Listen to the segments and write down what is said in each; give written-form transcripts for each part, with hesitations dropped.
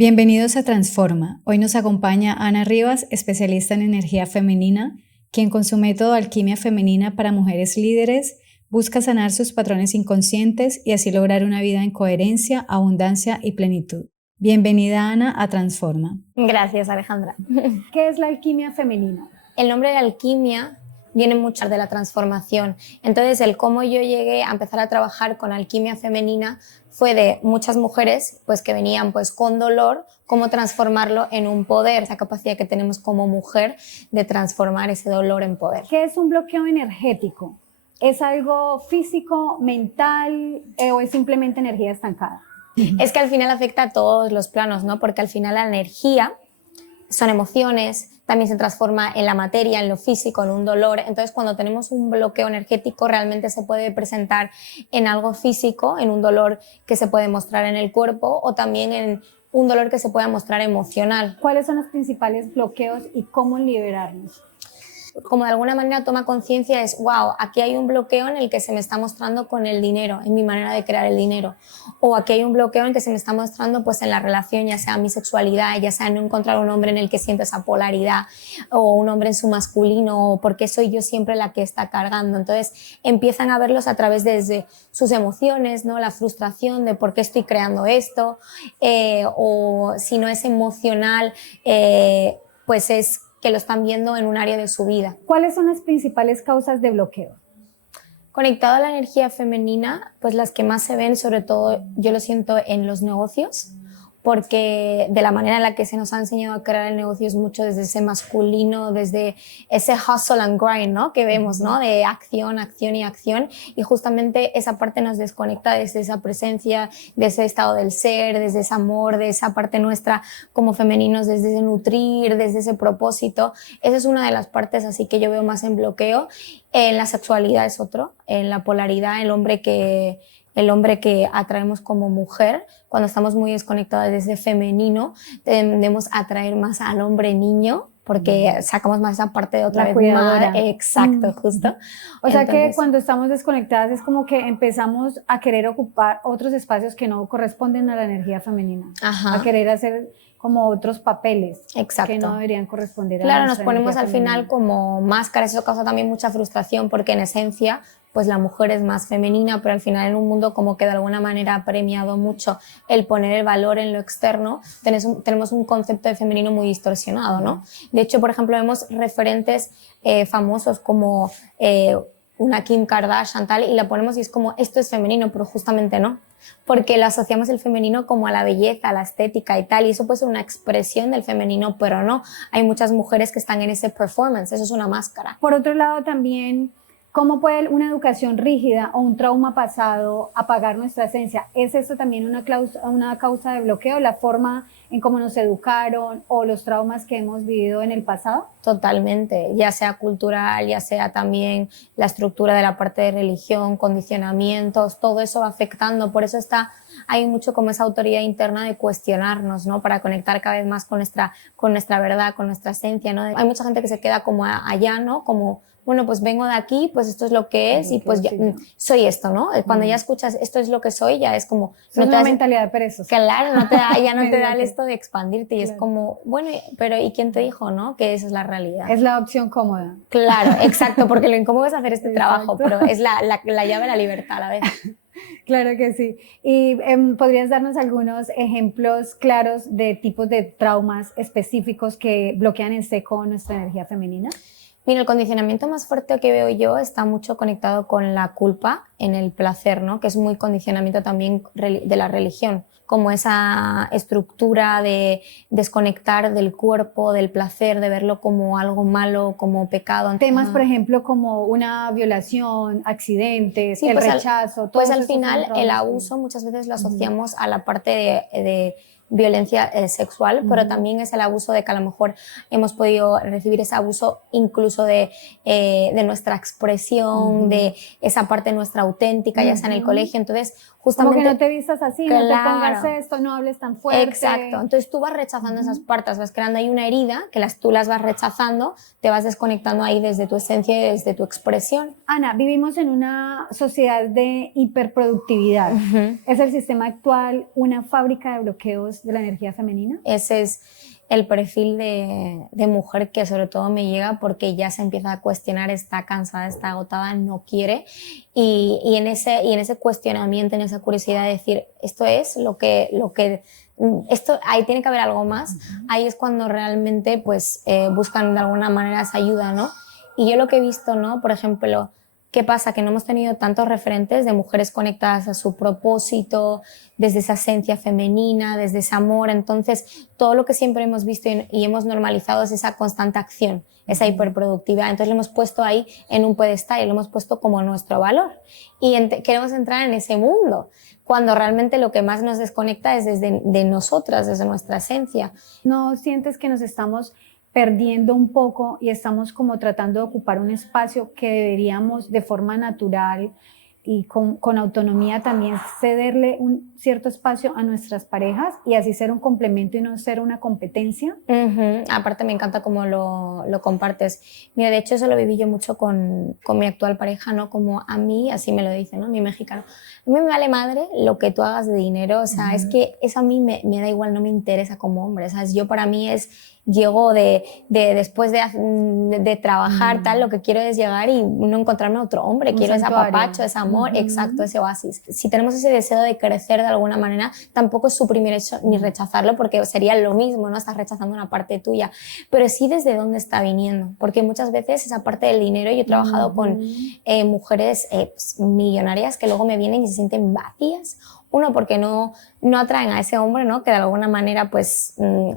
Bienvenidos a Transforma. Hoy nos acompaña Ana Rivas, especialista en energía femenina, quien con su método Alquimia Femenina para mujeres líderes busca sanar sus patrones inconscientes y así lograr una vida en coherencia, abundancia y plenitud. Bienvenida, Ana, a Transforma. Gracias, Alejandra. ¿Qué es la alquimia femenina? El nombre de alquimia viene mucho de la transformación. Entonces, el cómo yo llegué a empezar a trabajar con alquimia femenina fue de muchas mujeres pues, que venían pues, con dolor, cómo transformarlo en un poder, esa capacidad que tenemos como mujer de transformar ese dolor en poder. ¿Qué es un bloqueo energético? ¿Es algo físico, mental o es simplemente energía estancada? Es que al final afecta a todos los planos, ¿no? Porque al final la energía son emociones, también se transforma en la materia, en lo físico, en un dolor. Entonces, cuando tenemos un bloqueo energético, realmente se puede presentar en algo físico, en un dolor que se puede mostrar en el cuerpo o también en un dolor que se pueda mostrar emocional. ¿Cuáles son los principales bloqueos y cómo liberarnos? Como de alguna manera toma conciencia es, wow, aquí hay un bloqueo en el que se me está mostrando con el dinero, en mi manera de crear el dinero. O aquí hay un bloqueo en el que se me está mostrando pues en la relación, ya sea mi sexualidad, ya sea no encontrar un hombre en el que siento esa polaridad, o un hombre en su masculino, o porque soy yo siempre la que está cargando. Entonces empiezan a verlos a través desde sus emociones, ¿no? La frustración de por qué estoy creando esto, o si no es emocional, pues es que lo están viendo en un área de su vida. ¿Cuáles son las principales causas de bloqueo? Conectado a la energía femenina, pues las que más se ven, sobre todo yo lo siento en los negocios, porque de la manera en la que se nos ha enseñado a crear el negocio es mucho desde ese masculino, desde ese hustle and grind, ¿no? Que vemos, ¿no? De acción, acción y acción, y justamente esa parte nos desconecta desde esa presencia, de ese estado del ser, desde ese amor, de esa parte nuestra como femeninos, desde ese nutrir, desde ese propósito. Esa es una de las partes así que yo veo más en bloqueo. En la sexualidad es otro, en la polaridad, el hombre que atraemos como mujer, cuando estamos muy desconectados desde femenino, tendemos a atraer más al hombre niño, porque sacamos más esa parte de otra la vez cuidadora. Exacto, justo. O sea que cuando estamos desconectadas es como que empezamos a querer ocupar otros espacios que no corresponden a la energía femenina. Ajá. A querer hacer como otros papeles. Exacto. Que no deberían corresponder a Claro, nuestra nos ponemos al energía final como máscaras, eso causa también mucha frustración porque en esencia pues la mujer es más femenina, pero al final en un mundo como que de alguna manera ha premiado mucho el poner el valor en lo externo, tenemos un concepto de femenino muy distorsionado, ¿no? De hecho, por ejemplo, vemos referentes famosos como una Kim Kardashian tal, y la ponemos y es como, esto es femenino, pero justamente no, porque lo asociamos el femenino como a la belleza, a la estética y tal, y eso puede ser una expresión del femenino, pero no, hay muchas mujeres que están en ese performance, eso es una máscara. Por otro lado también, ¿cómo puede una educación rígida o un trauma pasado apagar nuestra esencia? ¿Es eso también una causa de bloqueo, la forma en cómo nos educaron o los traumas que hemos vivido en el pasado? Totalmente, ya sea cultural, ya sea también la estructura de la parte de religión, condicionamientos, todo eso va afectando, por eso hay mucho como esa autoridad interna de cuestionarnos, ¿no? Para conectar cada vez más con nuestra verdad, con nuestra esencia, ¿no? Hay mucha gente que se queda como allá, ¿no? Como, bueno, pues vengo de aquí, pues esto es lo que es y pues ya, soy esto, ¿no? Cuando ya escuchas esto es lo que soy, ya es como... Es una mentalidad de perezosa. Claro, ya no te da esto de expandirte y es como, bueno, pero ¿y quién te dijo, no? Que esa es la realidad. Es la opción cómoda. Claro, exacto, porque lo incómodo es hacer este trabajo, pero es la llave a la libertad a la vez. Claro que sí. ¿Y podrías darnos algunos ejemplos claros de tipos de traumas específicos que bloquean en seco nuestra energía femenina? Mira, el condicionamiento más fuerte que veo yo está mucho conectado con la culpa en el placer, ¿no? Que es muy condicionamiento también de la religión, como esa estructura de desconectar del cuerpo, del placer, de verlo como algo malo, como pecado. Temas, por ejemplo, como una violación, accidentes, sí, el rechazo. Pues al final el abuso muchas veces lo asociamos a la parte de violencia sexual, pero también es el abuso de que a lo mejor hemos podido recibir ese abuso incluso de nuestra expresión, de esa parte nuestra auténtica, ya sea en el colegio. Entonces, justamente... Como que no te vistas así, claro, no te pongas esto, no hables tan fuerte. Exacto. Entonces tú vas rechazando esas partes, vas creando ahí una herida que tú las vas rechazando, te vas desconectando ahí desde tu esencia y desde tu expresión. Ana, vivimos en una sociedad de hiperproductividad. ¿Es el sistema actual una fábrica de bloqueos bloqueos de la energía femenina? Ese es el perfil de mujer que sobre todo me llega porque ya se empieza a cuestionar, está cansada, está agotada, no quiere. Y en ese cuestionamiento, en esa curiosidad de decir, esto es esto, ahí tiene que haber algo más, ahí es cuando realmente pues, buscan de alguna manera esa ayuda, ¿no? Y yo lo que he visto, ¿no? Por ejemplo, ¿qué pasa? Que no hemos tenido tantos referentes de mujeres conectadas a su propósito, desde esa esencia femenina, desde ese amor. Entonces, todo lo que siempre hemos visto y hemos normalizado es esa constante acción, esa hiperproductividad. Entonces, lo hemos puesto ahí en un pedestal y lo hemos puesto como nuestro valor. Y queremos entrar en ese mundo, cuando realmente lo que más nos desconecta es de nosotras, desde nuestra esencia. ¿No sientes que nos estamos perdiendo un poco y estamos como tratando de ocupar un espacio que deberíamos de forma natural y con autonomía también cederle un cierto espacio a nuestras parejas y así ser un complemento y no ser una competencia? Aparte me encanta cómo lo compartes. Mira, de hecho eso lo viví yo mucho con mi actual pareja, ¿no? Como a mí, así me lo dice, ¿no? Mi mexicano. A mí me vale madre lo que tú hagas de dinero, o sea, es que eso a mí me da igual, no me interesa como hombre, ¿sabes? Yo para mí llego después de trabajar, tal, lo que quiero es llegar y no encontrarme otro hombre, quiero ese apapacho, ese amor, exacto, ese oasis. Si tenemos ese deseo de crecer de alguna manera, tampoco es suprimir eso ni rechazarlo, porque sería lo mismo, ¿no? Estás rechazando una parte tuya, pero sí desde dónde está viniendo, porque muchas veces esa parte del dinero, yo he trabajado con mujeres pues, millonarias que luego me vienen y se sienten vacías. Uno, porque no atraen a ese hombre, ¿no? Que de alguna manera pues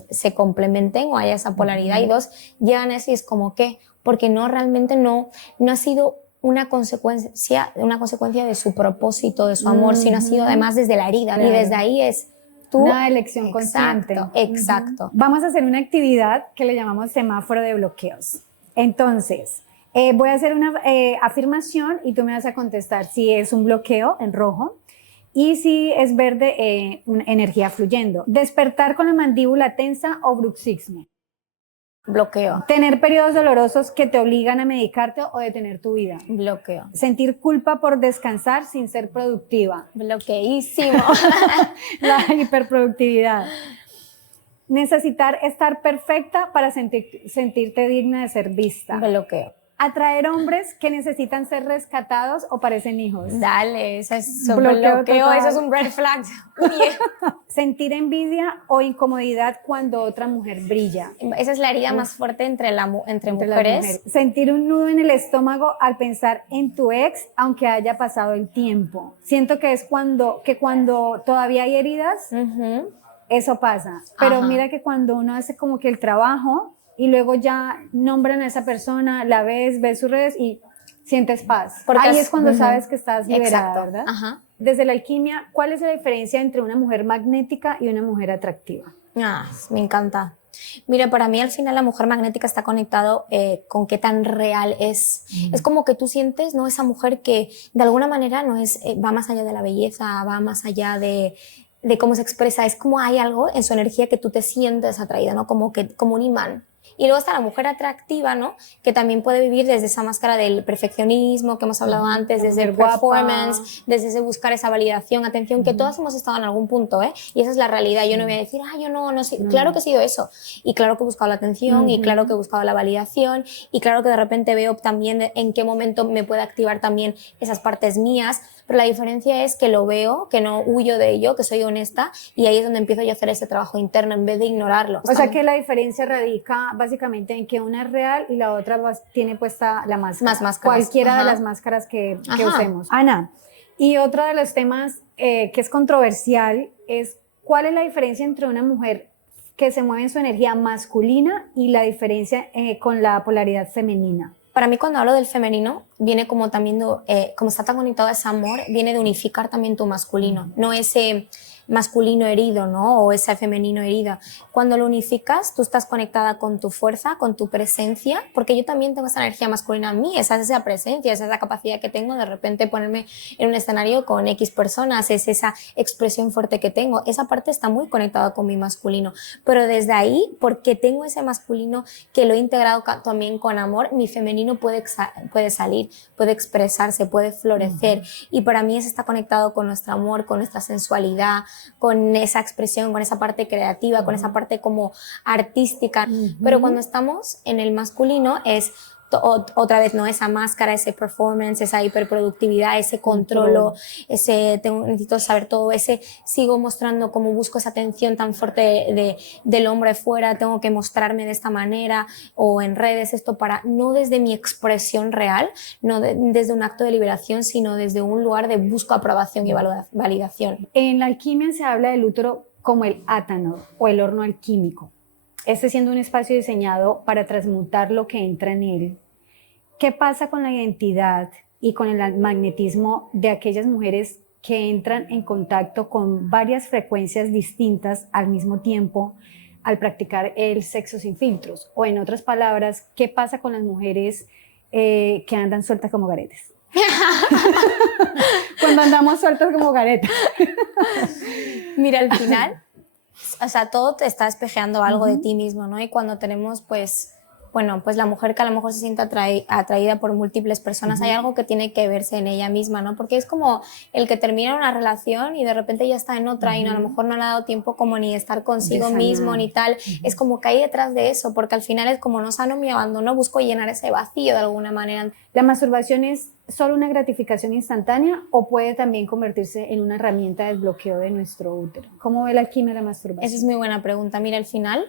se complementen o haya esa polaridad. Y dos, llegan a eso y es como que, porque realmente no ha sido una consecuencia de su propósito, de su amor, sino ha sido además desde la herida. Claro. Y desde ahí es una elección consciente. Exacto. Vamos a hacer una actividad que le llamamos semáforo de bloqueos. Entonces, voy a hacer una afirmación y tú me vas a contestar si es un bloqueo en rojo. Y si es verde, una energía fluyendo. Despertar con la mandíbula tensa o bruxismo. Bloqueo. Tener periodos dolorosos que te obligan a medicarte o detener tu vida. Bloqueo. Sentir culpa por descansar sin ser productiva. Bloqueísimo. La hiperproductividad. Necesitar estar perfecta para sentirte digna de ser vista. Bloqueo. Atraer hombres que necesitan ser rescatados o parecen hijos. Dale, eso es bloqueo, eso es un red flag. Sentir envidia o incomodidad cuando otra mujer brilla. Esa es la herida más fuerte entre mujeres. Sentir un nudo en el estómago al pensar en tu ex, aunque haya pasado el tiempo. Siento que es cuando todavía hay heridas, eso pasa. Pero mira que cuando uno hace como que el trabajo y luego ya nombran a esa persona, la ves sus redes y sientes paz. Porque ahí es cuando sabes que estás liberada, ¿verdad? Desde la alquimia, ¿cuál es la diferencia entre una mujer magnética y una mujer atractiva? Me encanta. Mira, para mí al final la mujer magnética está conectado con qué tan real es. Es como que tú sientes, ¿no? Esa mujer que de alguna manera no es, va más allá de la belleza, va más allá de cómo se expresa. Es como hay algo en su energía que tú te sientes atraída, ¿no? Como un imán. Y luego está la mujer atractiva, ¿no? Que también puede vivir desde esa máscara del perfeccionismo que hemos hablado antes, desde el performance, desde ese buscar esa validación, atención, que todas hemos estado en algún punto, ¿eh? Y esa es la realidad. Yo no voy a decir, yo no sé. Claro que he sido eso. Y claro que he buscado la atención, y claro que he buscado la validación, y claro que de repente veo también en qué momento me puede activar también esas partes mías. Pero la diferencia es que lo veo, que no huyo de ello, que soy honesta, y ahí es donde empiezo yo a hacer ese trabajo interno en vez de ignorarlo. O sea que la diferencia radica básicamente en que una es real y la otra tiene puesta la máscara. Más máscaras. Cualquiera de las máscaras que usemos. Ana, y otro de los temas que es controversial es ¿cuál es la diferencia entre una mujer que se mueve en su energía masculina y la diferencia con la polaridad femenina? Para mí, cuando hablo del femenino, viene como también, como está tan conectado a ese amor, viene de unificar también tu masculino, no ese masculino herido, ¿no? O ese femenino herida. Cuando lo unificas, tú estás conectada con tu fuerza, con tu presencia, porque yo también tengo esa energía masculina en mí, esa presencia, esa capacidad que tengo de repente ponerme en un escenario con X personas, es esa expresión fuerte que tengo. Esa parte está muy conectada con mi masculino, pero desde ahí, porque tengo ese masculino que lo he integrado también con amor, mi femenino puede salir, puede expresarse, puede florecer. Y para mí eso está conectado con nuestro amor, con nuestra sensualidad, con esa expresión, con esa parte creativa, con esa parte como artística. Pero cuando estamos en el masculino es otra vez, ¿no? Esa máscara, ese performance, esa hiperproductividad, ese controlo, necesito saber todo, sigo mostrando cómo busco esa atención tan fuerte del hombre fuera, tengo que mostrarme de esta manera, o en redes, esto para, no desde mi expresión real, no desde un acto de liberación, sino desde un lugar de busco aprobación y validación. En la alquimia se habla del útero como el átanor o el horno alquímico, este siendo un espacio diseñado para transmutar lo que entra en él. ¿Qué pasa con la identidad y con el magnetismo de aquellas mujeres que entran en contacto con varias frecuencias distintas al mismo tiempo al practicar el sexo sin filtros? O en otras palabras, ¿qué pasa con las mujeres que andan sueltas como garetes? Cuando andamos sueltas como garetas. Mira, al final, o sea, todo te está espejeando algo de ti mismo, ¿no? Y cuando tenemos, pues la mujer que a lo mejor se siente atraída por múltiples personas, hay algo que tiene que verse en ella misma, ¿no? Porque es como el que termina una relación y de repente ya está en otra y a lo mejor no le ha dado tiempo como ni estar consigo mismo ni tal. Es como que hay detrás de eso, porque al final es como no sano mi abandono, busco llenar ese vacío de alguna manera. ¿La masturbación es solo una gratificación instantánea o puede también convertirse en una herramienta de desbloqueo de nuestro útero? ¿Cómo ve la alquimia de la masturbación? Esa es muy buena pregunta. Mira, al final...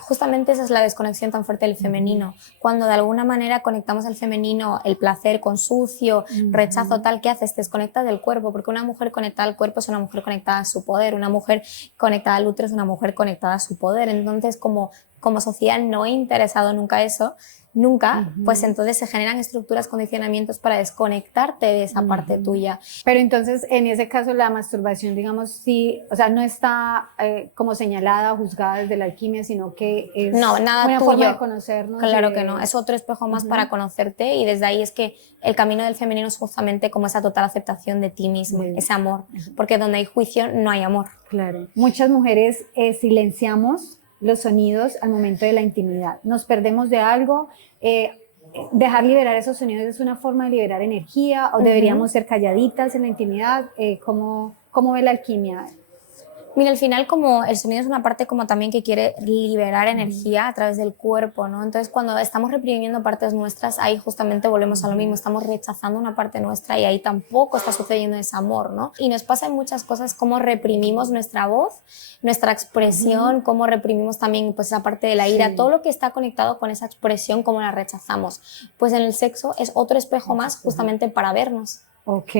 justamente esa es la desconexión tan fuerte del femenino. Cuando de alguna manera conectamos al femenino, el placer con sucio, rechazo tal, ¿qué haces? Te desconectas del cuerpo, porque una mujer conectada al cuerpo es una mujer conectada a su poder, una mujer conectada al útero es una mujer conectada a su poder. Entonces, como sociedad no he interesado nunca eso, pues entonces se generan estructuras, condicionamientos para desconectarte de esa parte tuya. Pero entonces, en ese caso, la masturbación, digamos, sí, o sea, no está como señalada o juzgada desde la alquimia, sino que es una forma de conocernos. Claro que no, es otro espejo más para conocerte, y desde ahí es que el camino del femenino es justamente como esa total aceptación de ti mismo, ese amor, porque donde hay juicio no hay amor. Claro. Muchas mujeres silenciamos los sonidos al momento de la intimidad. Nos perdemos de algo. Dejar liberar esos sonidos es una forma de liberar energía, o deberíamos ser calladitas en la intimidad. ¿Cómo ve la alquimia? Mira, al final como el sonido es una parte como también que quiere liberar energía a través del cuerpo, ¿no? Entonces cuando estamos reprimiendo partes nuestras, ahí justamente volvemos a lo mismo, estamos rechazando una parte nuestra y ahí tampoco está sucediendo ese amor, ¿no? Y nos pasa en muchas cosas cómo reprimimos nuestra voz, nuestra expresión, cómo reprimimos también pues esa parte de la ira, todo lo que está conectado con esa expresión, cómo la rechazamos. Pues en el sexo es otro espejo más justamente para vernos. Ok.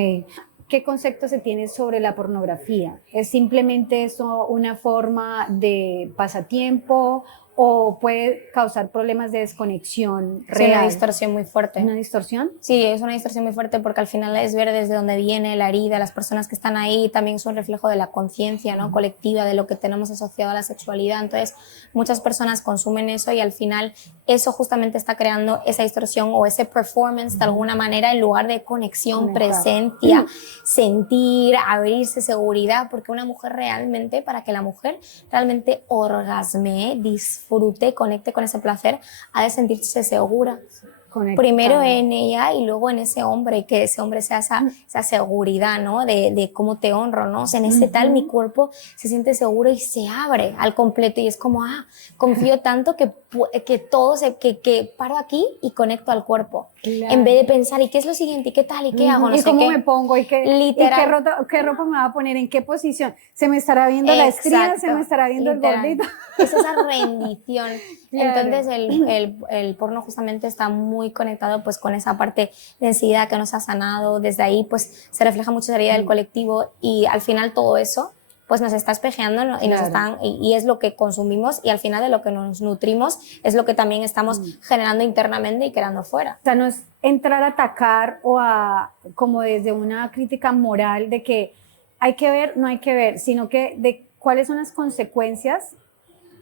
¿Qué concepto se tiene sobre la pornografía? ¿Es simplemente eso una forma de pasatiempo o puede causar problemas de desconexión real? Sí, una distorsión muy fuerte. ¿Una distorsión? Sí, es una distorsión muy fuerte porque al final es ver desde dónde viene la herida, las personas que están ahí también es un reflejo de la conciencia, ¿no? Colectiva, de lo que tenemos asociado a la sexualidad. Entonces, muchas personas consumen eso y al final eso justamente está creando esa distorsión o ese performance de alguna manera en lugar de conexión, presencia, sentir, abrirse, seguridad, porque una mujer realmente, para que la mujer realmente orgasme, disfrute, conecte con ese placer, ha de sentirse segura. Conectada. Primero en ella y luego en ese hombre, que ese hombre sea esa seguridad, ¿no? De cómo te honro, ¿no? O sea, en ese tal mi cuerpo se siente seguro y se abre al completo y es como, confío tanto que todo que paro aquí y conecto al cuerpo. Claro. En vez de pensar, ¿y qué es lo siguiente? ¿Y qué tal? ¿Y qué hago? No ¿Y sé cómo qué. me pongo? ¿Y qué ropa me va a poner? ¿En qué posición? ¿Se me estará viendo la estría? ¿Se me estará viendo literal. El gordito? Es esa rendición. Claro. Entonces el porno justamente está muy conectado pues con esa parte de densidad que nos ha sanado. Desde ahí pues se refleja mucho la herida del colectivo y al final todo eso pues nos está espejeando, ¿no? Y es lo que consumimos y al final de lo que nos nutrimos es lo que también estamos generando internamente y creando fuera. O sea, no es entrar a atacar o como desde una crítica moral de que hay que ver, no hay que ver, sino que de cuáles son las consecuencias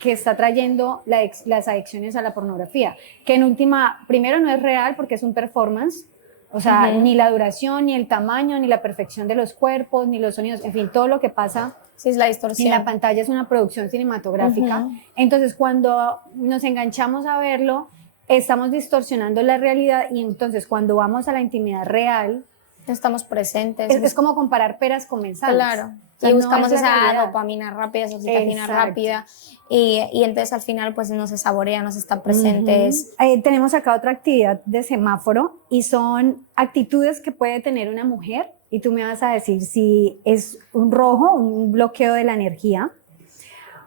que está trayendo las adicciones a la pornografía, que en última, primero no es real porque es un performance, o sea, ni la duración, ni el tamaño, ni la perfección de los cuerpos, ni los sonidos, en fin, todo lo que pasa sí, es la distorsión. en la pantalla es una producción cinematográfica. Entonces, cuando nos enganchamos a verlo, estamos distorsionando la realidad y entonces cuando vamos a la intimidad real, No estamos presentes. Es como comparar peras con manzanas. Claro. O sea, Y no buscamos es la esa realidad. dopamina rápida, esa oxitocina Exacto. rápida. Y entonces al final pues no se saborea, no se están presentes. Tenemos acá otra actividad de semáforo y son actitudes que puede tener una mujer y tú me vas a decir si es un rojo, un bloqueo de la energía,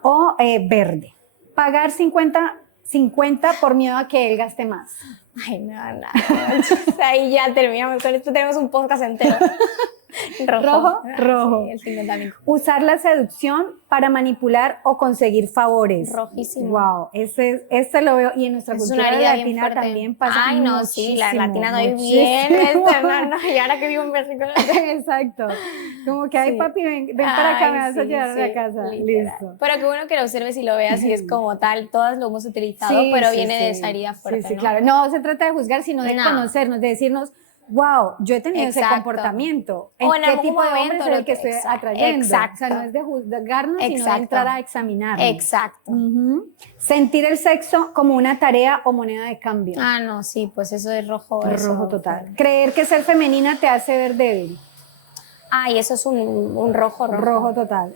o verde. Pagar 50 por miedo a que él gaste más. Ay, no. Ahí ya terminamos. Con esto tenemos un podcast entero. Rojo. Sí, el 50.000. Usar la seducción para manipular o conseguir favores. Rojísimo. Wow, este lo veo. Y en nuestra Es cultura una herida bien latina fuerte. también pasa. Ay, no, sí, la latina doy muchísimo. bien. Y ahora que vivo en México. Exacto. Como que, ay, Sí. papi, ven para acá, me vas a sí, llevar a la sí, casa. literal. Listo. Pero qué bueno que lo observes y lo veas y es como tal, todas lo hemos utilizado, pero viene de esa herida fuerte, Sí, ¿no? claro. No se trata de juzgar, sino de No. conocernos, de decirnos, wow, yo he tenido ese Exacto. comportamiento. O en qué algún tipo de hombre momento es el lo que que- estoy atrayendo? exacto. O sea, no es de juzgarnos, sino de Exacto. entrar a examinarnos. Exacto. Sentir el sexo como una tarea o moneda de cambio. Ah, no, sí, pues eso es rojo. Rojo total. Creer que ser femenina te hace ver débil. Ay, eso es un rojo. Rojo total.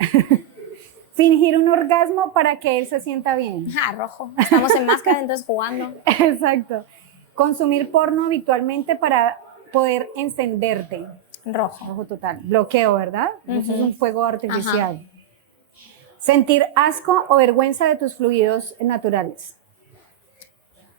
Fingir un orgasmo para que él se sienta bien. Ah, rojo. Estamos en máscara, entonces jugando. Exacto. Consumir porno habitualmente para poder encenderte. Rojo. Rojo total. Bloqueo, ¿verdad? Eso es un fuego artificial. Ajá. Sentir asco o vergüenza de tus fluidos naturales.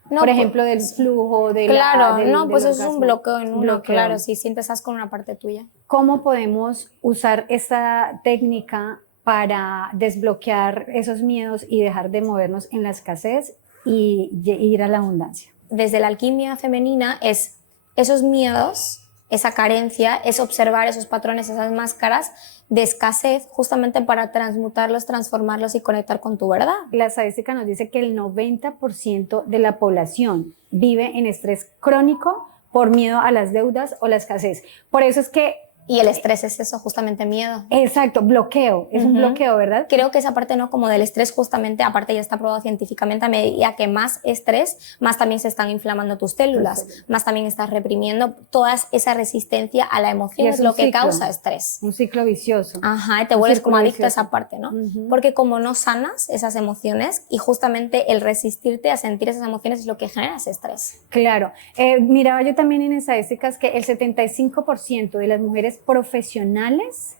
No, Por pues, ejemplo, del flujo, de claro, del pues eso es orgasmo. un bloqueo en uno, Bloqueo. claro, si sientes asco en una parte tuya. ¿Cómo podemos usar esta técnica para desbloquear esos miedos y dejar de movernos en la escasez y ir a la abundancia? Desde la alquimia femenina es esos miedos, esa carencia, es observar esos patrones, esas máscaras de escasez, justamente para transmutarlos, transformarlos y conectar con tu verdad. La estadística nos dice que el 90% de la población vive en estrés crónico por miedo a las deudas o la escasez. Por eso es que... Y el estrés es eso, justamente miedo. Exacto, bloqueo, es un bloqueo, ¿verdad? Creo que esa parte, ¿no? Como del estrés, justamente, aparte ya está probado científicamente, a medida que más estrés, más también se están inflamando tus células, más también estás reprimiendo toda esa resistencia a la emoción, Y es un lo que ciclo, causa estrés. Un ciclo vicioso. Ajá, y te Un vuelves círculo como adicto a vicioso. esa parte, ¿no? Porque como no sanas esas emociones y justamente el resistirte a sentir esas emociones es lo que genera ese estrés. Claro. Miraba yo también en estadísticas que el 75% de las mujeres profesionales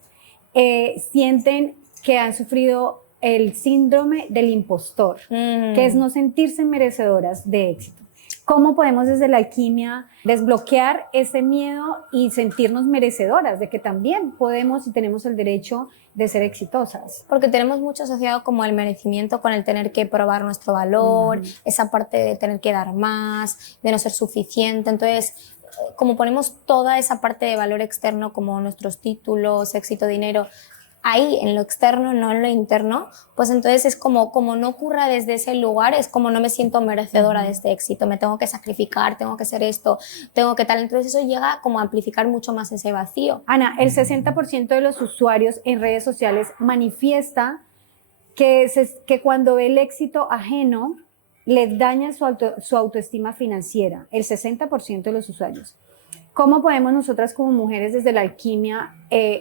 sienten que han sufrido el síndrome del impostor, que es no sentirse merecedoras de éxito. ¿Cómo podemos desde la alquimia desbloquear ese miedo y sentirnos merecedoras de que también podemos y tenemos el derecho de ser exitosas? Porque tenemos mucho asociado como el merecimiento con el tener que probar nuestro valor, esa parte de tener que dar más, de no ser suficiente. Entonces, como ponemos toda esa parte de valor externo como nuestros títulos, éxito, dinero, ahí en lo externo, no en lo interno, pues entonces es como no ocurra desde ese lugar, es como no me siento merecedora de este éxito, me tengo que sacrificar, tengo que hacer esto, tengo que tal. Entonces eso llega como a amplificar mucho más ese vacío. Ana, el 60% de los usuarios en redes sociales manifiesta que cuando ve el éxito ajeno les daña su autoestima financiera, el 60% de los usuarios. ¿Cómo podemos nosotras como mujeres desde la alquimia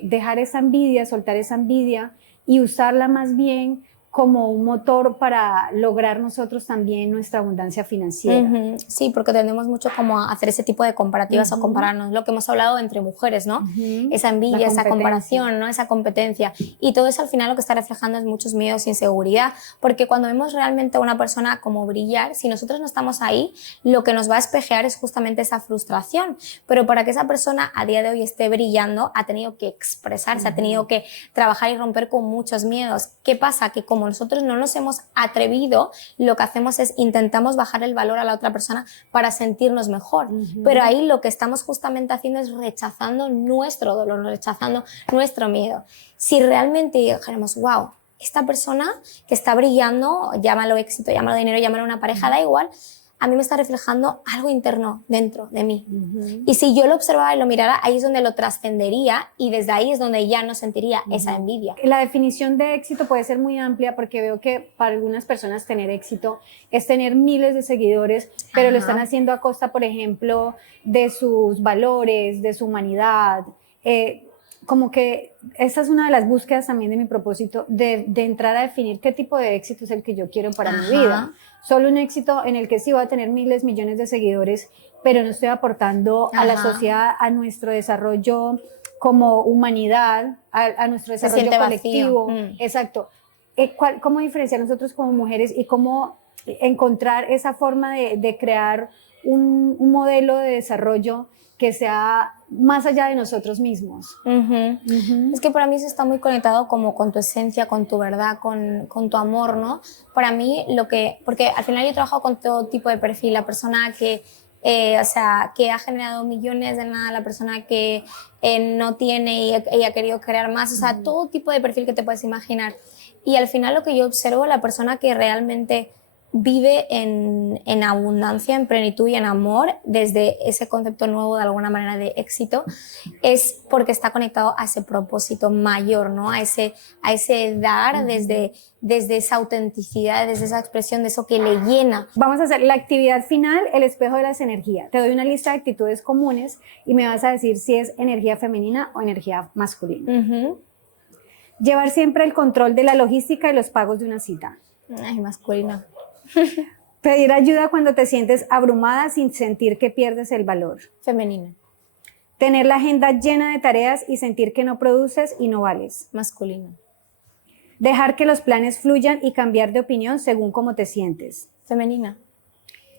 dejar esa envidia, soltar esa envidia y usarla más bien como un motor para lograr nosotros también nuestra abundancia financiera? Sí, porque tendemos mucho como a hacer ese tipo de comparativas o compararnos, lo que hemos hablado entre mujeres, ¿no? Esa envidia, esa comparación, ¿no? Esa competencia. Y todo eso al final lo que está reflejando es muchos miedos, inseguridad, porque cuando vemos realmente a una persona como brillar, si nosotros no estamos ahí, lo que nos va a espejear es justamente esa frustración. Pero para que esa persona a día de hoy esté brillando, ha tenido que expresarse, ha tenido que trabajar y romper con muchos miedos. ¿Qué pasa? Que como nosotros no nos hemos atrevido, lo que hacemos es intentamos bajar el valor a la otra persona para sentirnos mejor. Pero ahí lo que estamos justamente haciendo es rechazando nuestro dolor, rechazando nuestro miedo. Si realmente dijéramos, wow, esta persona que está brillando, llámalo éxito, llámalo dinero, llámalo una pareja, da igual, a mí me está reflejando algo interno dentro de mí. Y si yo lo observara y lo mirara, ahí es donde lo trascendería y desde ahí es donde ya no sentiría esa envidia. La definición de éxito puede ser muy amplia porque veo que para algunas personas tener éxito es tener miles de seguidores, pero lo están haciendo a costa, por ejemplo, de sus valores, de su humanidad. Como que esta es una de las búsquedas también de mi propósito, de entrar a definir qué tipo de éxito es el que yo quiero para mi vida. Solo un éxito en el que sí voy a tener miles, millones de seguidores, pero no estoy aportando a la sociedad, a nuestro desarrollo como humanidad, a nuestro desarrollo colectivo. Exacto. ¿Cómo diferenciar nosotros como mujeres y cómo encontrar esa forma de crear un modelo de desarrollo que sea más allá de nosotros mismos? Es que para mí eso está muy conectado como con tu esencia, con tu verdad, con tu amor, ¿no? Para mí porque al final yo trabajo con todo tipo de perfil, la persona que que ha generado millones de nada, la persona que no tiene y ha querido crear más, o sea, todo tipo de perfil que te puedes imaginar. Y al final lo que yo observo, la persona que realmente vive en abundancia, en plenitud y en amor, desde ese concepto nuevo de alguna manera de éxito, es porque está conectado a ese propósito mayor, ¿no? A ese dar desde esa autenticidad, desde esa expresión, de eso que le llena. Vamos a hacer la actividad final, el espejo de las energías. Te doy una lista de actitudes comunes y me vas a decir si es energía femenina o energía masculina. Llevar siempre el control de la logística y los pagos de una cita. Ay, masculina. Pedir ayuda cuando te sientes abrumada sin sentir que pierdes el valor. Femenina. Tener la agenda llena de tareas y sentir que no produces y no vales. Masculina. Dejar que los planes fluyan y cambiar de opinión según cómo te sientes. Femenina.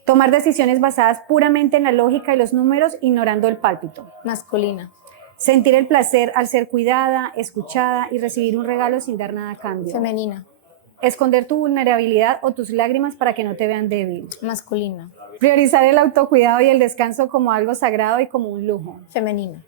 Tomar decisiones basadas puramente en la lógica y los números, ignorando el pálpito. Masculina. Sentir el placer al ser cuidada, escuchada y recibir un regalo sin dar nada a cambio. Femenina. Esconder tu vulnerabilidad o tus lágrimas para que no te vean débil. Masculina. Priorizar el autocuidado y el descanso como algo sagrado y como un lujo. Femenina.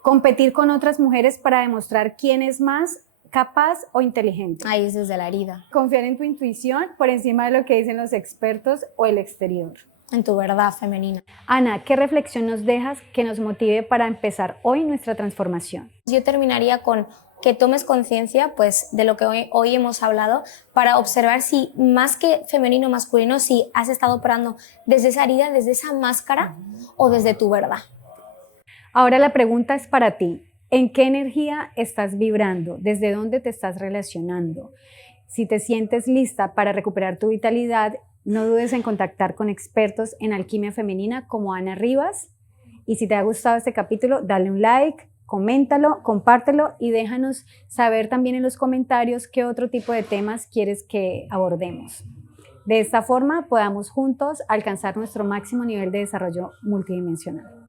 Competir con otras mujeres para demostrar quién es más capaz o inteligente. Ahí es desde la herida. Confiar en tu intuición por encima de lo que dicen los expertos o el exterior. En tu verdad femenina. Ana, ¿qué reflexión nos dejas que nos motive para empezar hoy nuestra transformación? Yo terminaría con que tomes conciencia pues, de lo que hoy hemos hablado para observar si más que femenino o masculino, si has estado operando desde esa herida, desde esa máscara o desde tu verdad. Ahora la pregunta es para ti. ¿En qué energía estás vibrando? ¿Desde dónde te estás relacionando? Si te sientes lista para recuperar tu vitalidad, no dudes en contactar con expertos en alquimia femenina como Ana Rivas. Y si te ha gustado este capítulo, dale un like, coméntalo, compártelo y déjanos saber también en los comentarios qué otro tipo de temas quieres que abordemos. De esta forma podamos juntos alcanzar nuestro máximo nivel de desarrollo multidimensional.